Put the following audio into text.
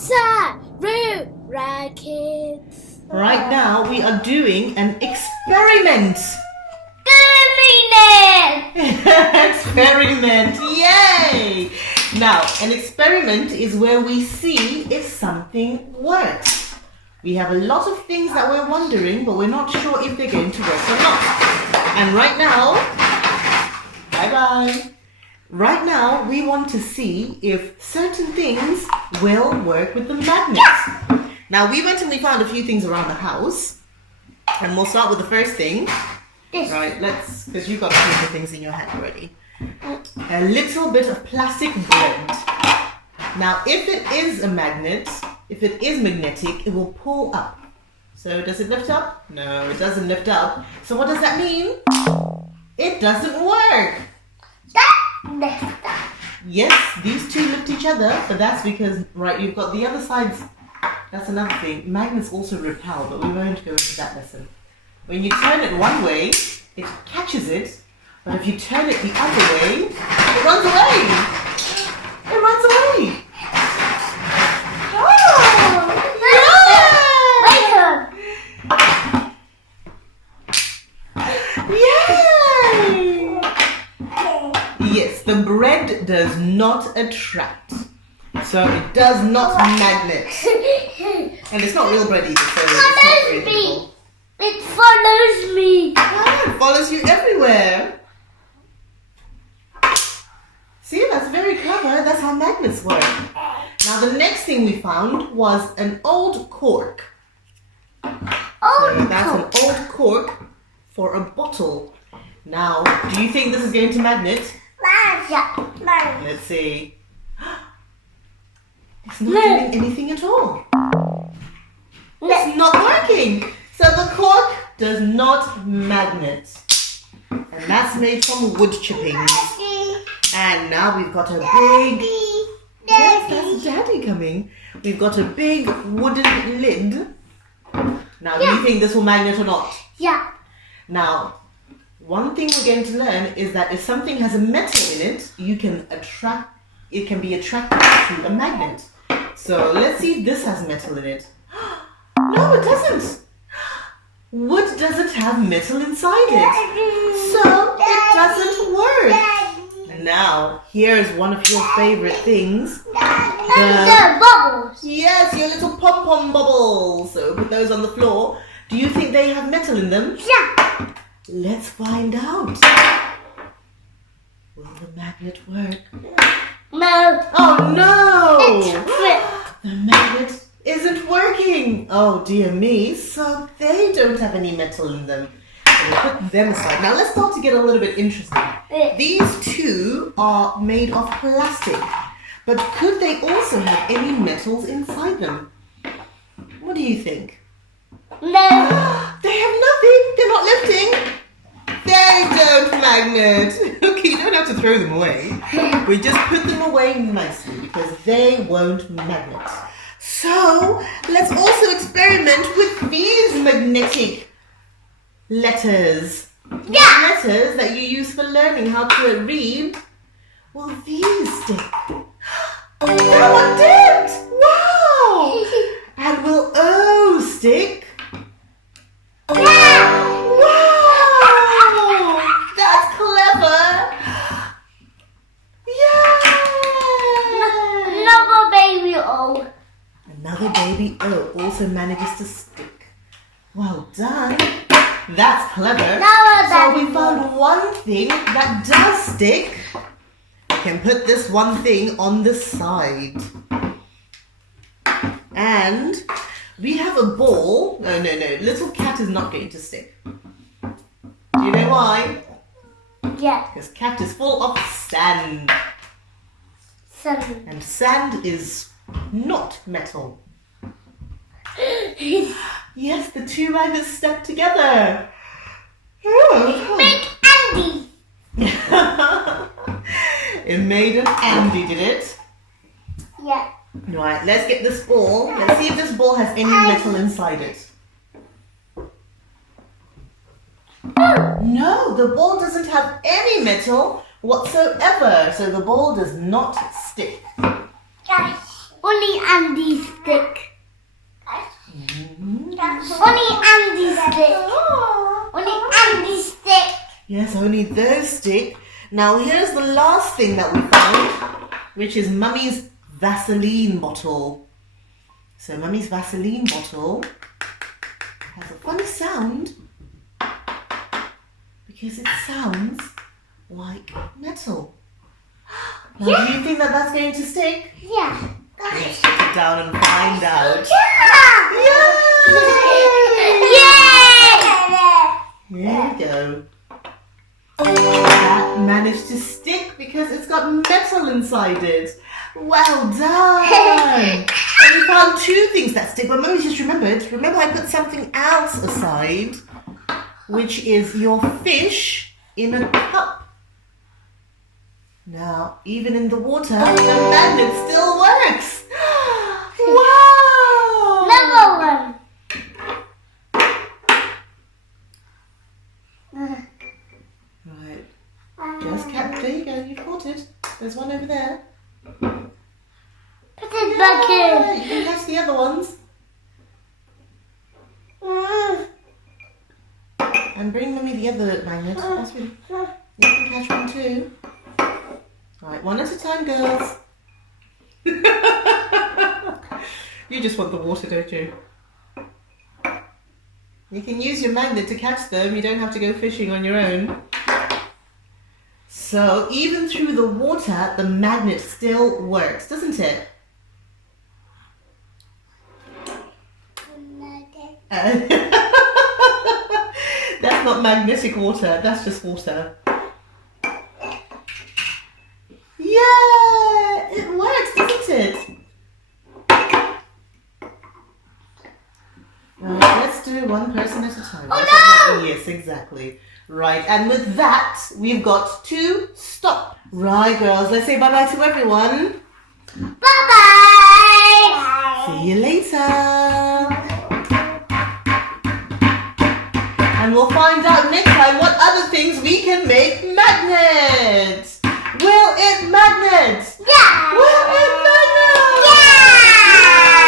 Sarura Kids. Right now we are doing an experiment. Experiment! Yay! Now, an experiment is where we see if something works. We have a lot of things that we're wondering, but we're not sure if they're going to work or not. And right now, bye-bye. Right now, we want to see if certain things will work with the magnets. Now, we went and we found a few things around the house. And we'll start with the first thing. Right, because you've got a few of things in your hand already. A little bit of plastic bread. Now, if it is a magnet, if it is magnetic, it will pull up. So, does it lift up? No, it doesn't lift up. So, what does that mean? It doesn't work. Yes, these two lift each other, but that's because, right, you've got the other sides. That's another thing. Magnets also repel, but we won't go into that lesson. When you turn it one way, it catches it, but if you turn it the other way, it runs away. It runs away. Yay! Yes, the bread does not attract. So it does not magnet. And it's not real bread either, so it's not very difficult. It follows me. Ah, it follows you everywhere. See, that's very clever. That's how magnets work. Now, the next thing we found was an old cork. So that's an old cork for a bottle. Now, do you think this is going to magnet? Yeah. Let's see. It's not doing anything at all. It's not working. So the cork does not magnet. And that's made from wood chippings. And now we've got a big... Yes, that's Daddy coming. We've got a big wooden lid. Now, do you think this will magnet or not? Yeah. Now, one thing we're going to learn is that if something has a metal in it, it can be attracted to a magnet. So let's see if this has metal in it. No, it doesn't. Wood doesn't have metal inside it, so it doesn't work. And now, here's one of your favorite things. The bubbles. Yes, your little pom-pom bubbles. So put those on the floor. Do you think they have metal in them? Yeah. Let's find out. Will the magnet work? No. Oh no! It's The magnet isn't working. Oh dear me. So they don't have any metal in them. We'll put them aside. Now let's start to get a little bit interesting. These two are made of plastic. But could they also have any metals inside them? What do you think? No. They have nothing. They're not lifting. They don't magnet. Okay, you don't have to throw them away. We just put them away nicely because they won't magnet. So, let's also experiment with these magnetic letters. Yeah. Letters that you use for learning how to read. Will these stick? That one did! Wow! And will O stick? Yeah. Wow! That's clever! Yay! Another baby O. Another baby O also manages to stick. Well done. That's clever. So we found one thing that does stick. We can put this one thing on the side. And we have a ball. No. Little cat is not going to stick. Do you know why? Yeah. Because cat is full of sand. Seven. And sand is not metal. Yes, the two magnets stuck together. Big Andy. It made an Andy, did it? Yeah. Right, let's get this ball. Let's see if this ball has any metal inside it. No, the ball doesn't have any metal whatsoever. So the ball does not stick. Guys, only Andy's Yes, only those stick. Now here's the last thing that we found, which is Mummy's Vaseline bottle. So Mummy's Vaseline bottle has a funny sound because it sounds like metal. Now, do you think that that's going to stick? Yeah. Let's stick it down and find out. Yay! There we go. That managed to stick because it's got metal inside it. Well done! And we found two things that stick, but Mummy just remembered. Remember I put something else aside, which is your fish in a cup. Now, even in the water, the magnet still works. Wow! Another one. Right. Just there you go, you've got it. There's one over there. Put it back Yeah, in. you can catch the other ones. And bring Mummy the other magnet. That's really, you can catch one too. Right, one at a time, girls. You just want the water, don't you? You can use your magnet to catch them. You don't have to go fishing on your own. So even through the water, the magnet still works, doesn't it? That's not magnetic water, that's just water. Yeah, it works, doesn't it? Right, let's do one person at a time. Oh, no! Yes, exactly. Right, and with that, we've got to stop. Right, girls, let's say bye-bye to everyone. Bye-bye. See you later. And we'll find out next time what other things we can make magnets. Will it magnet? Yeah. Will it magnet? Yeah.